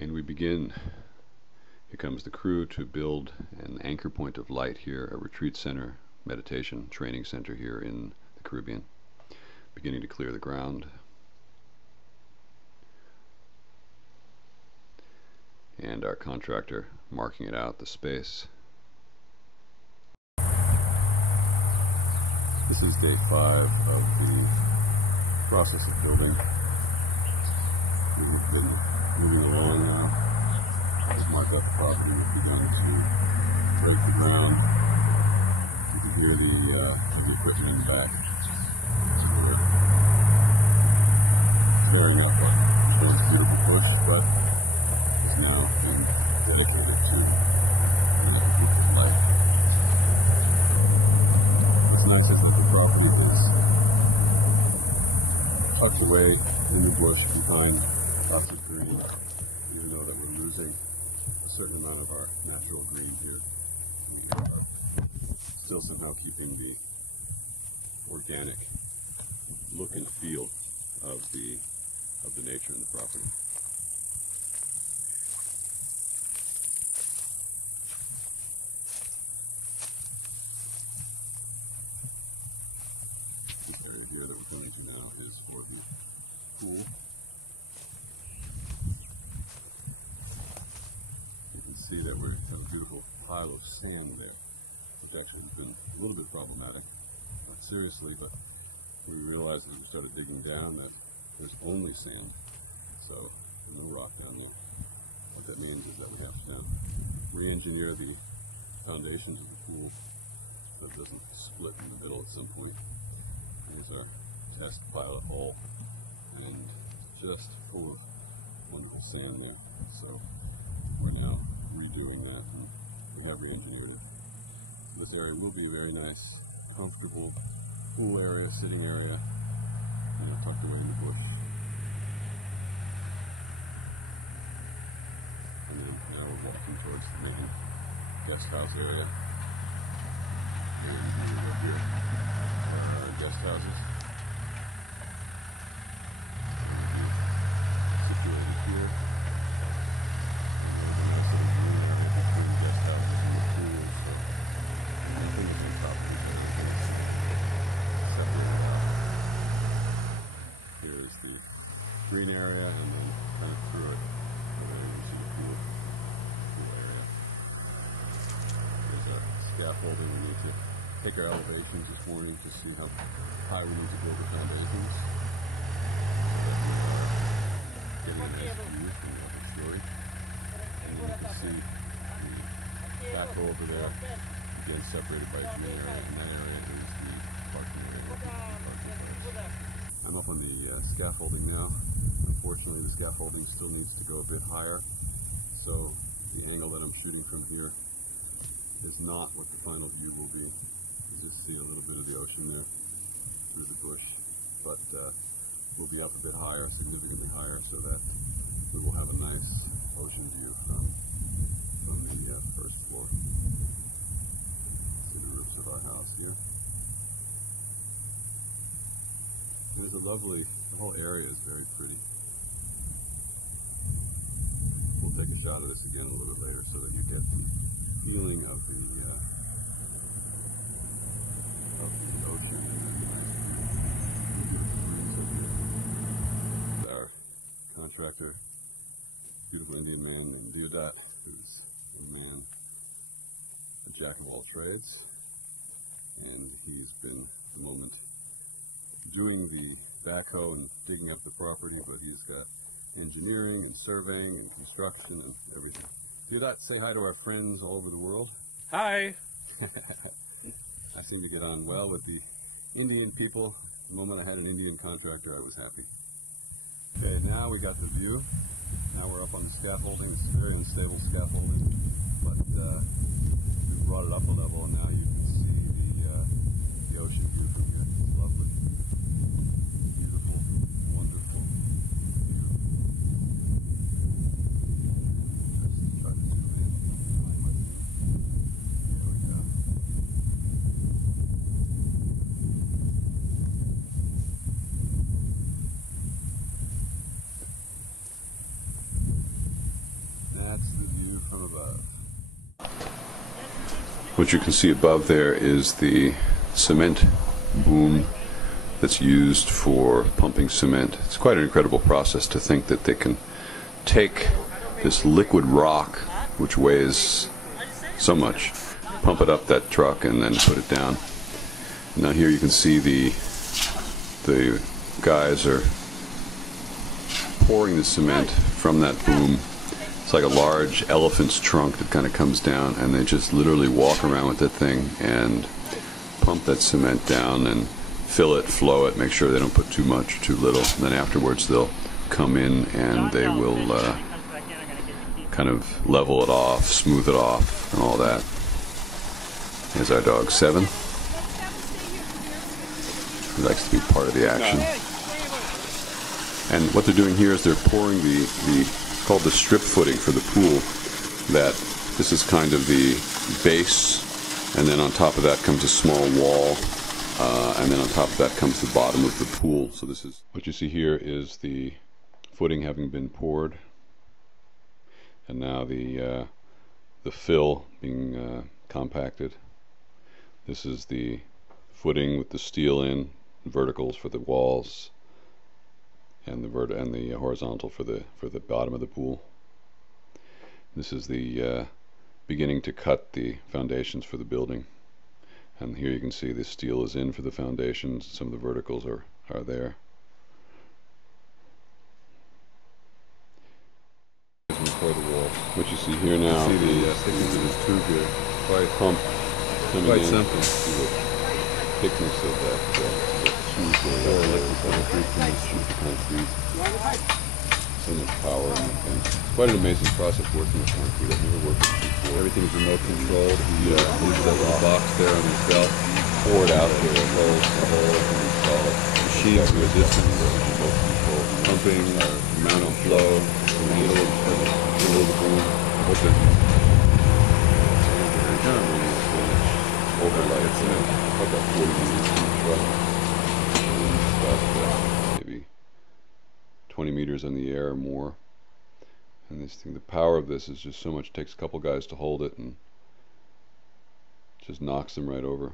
And we begin. Here comes the crew to build an anchor point of light here, a retreat center, meditation training center here in the Caribbean. Beginning to clear the ground. And our contractor marking it out, the space. This is day 5 of the process of building. We've been moving along now. As mark up property, we've begun to break the ground. You can hear the equipment in back. We're clearing up a very beautiful bush, but it's now been dedicated to life. It's nice to think the property is tucked away in the bush behind lots of green, even though that we're losing a certain amount of our natural green here. Still somehow keeping the organic look and feel of the nature in the property. This area here that we're going to now is for the pool. You can see that we've got a beautiful pile of sand there, which actually has been a little bit problematic. Not seriously, but we realized as we started digging down that there's only sand, so no rock down there. What that means is that we have to re-engineer the foundations of the pool so it doesn't split in the middle at some point. There's a test pilot hole and just full of wonderful sand there, so we're now redoing that and we have re-engineered it. This area will be a very nice, comfortable pool area, sitting area, tucked away in the bush. And then now we're walking towards the main guest house area. Here are our guest houses. Situated here. And there's a nice little green area between the guest houses and the pool, so nothing is on top of each other. Separated out. Here's the green area, and then kind of through it, you see the pool area. There's a scaffolding. We need to take our elevations this morning to see how high we need to build the foundations. So that we are getting a nice view from the upper story. And then you can see the back over there, again separated by a green area, and that area is the parking area. I'm up on the scaffolding now. Unfortunately, the scaffolding still needs to go a bit higher, so the angle that I'm shooting from here is not what the final view will be. You just see a little bit of the ocean there through the bush, but we'll be up a bit higher, significantly higher, so that we will have a nice ocean view from the first floor. See the roofs of our house here. There's a lovely, the whole area is very pretty. We'll take a shot of this again a little bit later so that you get the feeling of the ocean and the nice. Our contractor, beautiful Indian man, and Deodat is a man, a jack of all trades, and he's been at the moment doing the backhoe and digging up the property, but he's got engineering and surveying and construction and everything. Deodat, say hi to our friends all over the world. Hi! I seem to get on well with the Indian people. The moment I had an Indian contractor, I was happy. Okay, now we got the view. Now we're up on the scaffolding. It's very unstable scaffolding, but we brought it up a level, and now you can see the ocean view from here. It's lovely. Beautiful, wonderful view. Just try to zoom in. There we go. What you can see above there is the cement boom that's used for pumping cement. It's quite an incredible process to think that they can take this liquid rock, which weighs so much, pump it up that truck and then put it down. Now here you can see the guys are pouring the cement from that boom. It's like a large elephant's trunk that kind of comes down, and they just literally walk around with that thing and pump that cement down and fill it, flow it, make sure they don't put too much or too little. And then afterwards they'll come in and they will kind of level it off, smooth it off, and all that. Here's our dog, Seven. He likes to be part of the action. And what they're doing here is they're pouring the called the strip footing for the pool. That this is kind of the base, and then on top of that comes a small wall, and then on top of that comes the bottom of the pool. So this is what you see here is the footing having been poured, and now the fill being compacted. This is the footing with the steel in, verticals for the walls, and the horizontal for the bottom of the pool. This is the beginning to cut the foundations for the building, and here you can see the steel is in for the foundations. Some of the verticals are there. What you see here now, the thickness of this tube here, quite pump coming in. Simple. See the thickness of that tube there, electric concrete from this sheet of concrete. So much power in that thing. It's quite an amazing process working with concrete. I've never worked with it before. Everything's remote controlled. He uses that little box there on his belt, pour it out through a hole, and install it. Machines resistance, remote control, pumping, amount of flow, middle of the boom. Open. Overlights in it. About 40 meters from the truck. About maybe 20 meters in the air or more. And this thing, the power of this is just so much. It takes a couple guys to hold it and just knocks them right over.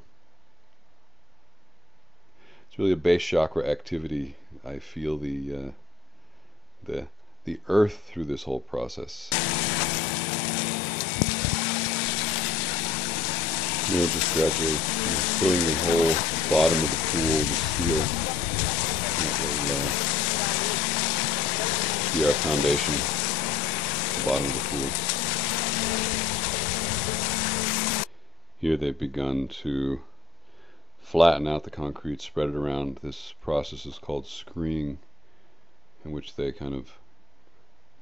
It's really a base chakra activity. I feel the earth through this whole process. You know, just gradually filling the whole bottom of the pool with steel. That will be our foundation, the bottom of the pool. Here they've begun to flatten out the concrete, spread it around. This process is called screeing, in which they kind of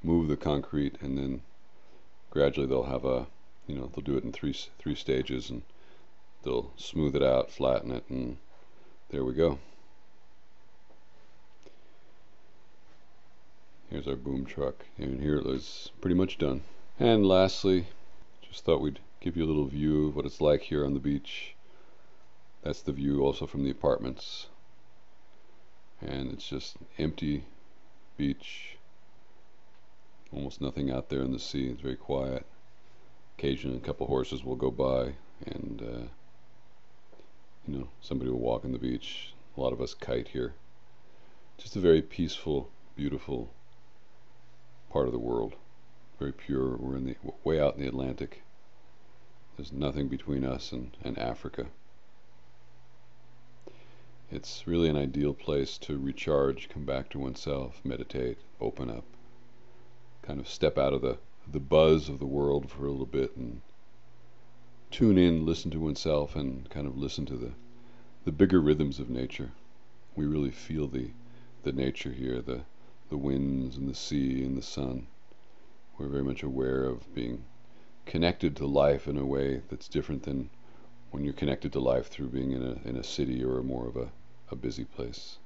move the concrete, and then gradually they'll have a, they'll do it in three stages, and they'll smooth it out, flatten it, and there we go. Here's our boom truck, and here it is pretty much done. And lastly, just thought we'd give you a little view of what it's like here on the beach. That's the view also from the apartments, and it's just empty beach, almost nothing out there in the sea. It's very quiet. Occasionally a couple horses will go by, and somebody will walk on the beach. A lot of us kite here. Just a very peaceful, beautiful part of the world. Very pure. We're in way out in the Atlantic. There's nothing between us and Africa. It's really an ideal place to recharge, come back to oneself, meditate, open up, kind of step out of the buzz of the world for a little bit and tune in, listen to oneself, and kind of listen to the bigger rhythms of nature. We really feel the nature here, the winds and the sea and the sun. We're very much aware of being connected to life in a way that's different than when you're connected to life through being in a city or more of a busy place.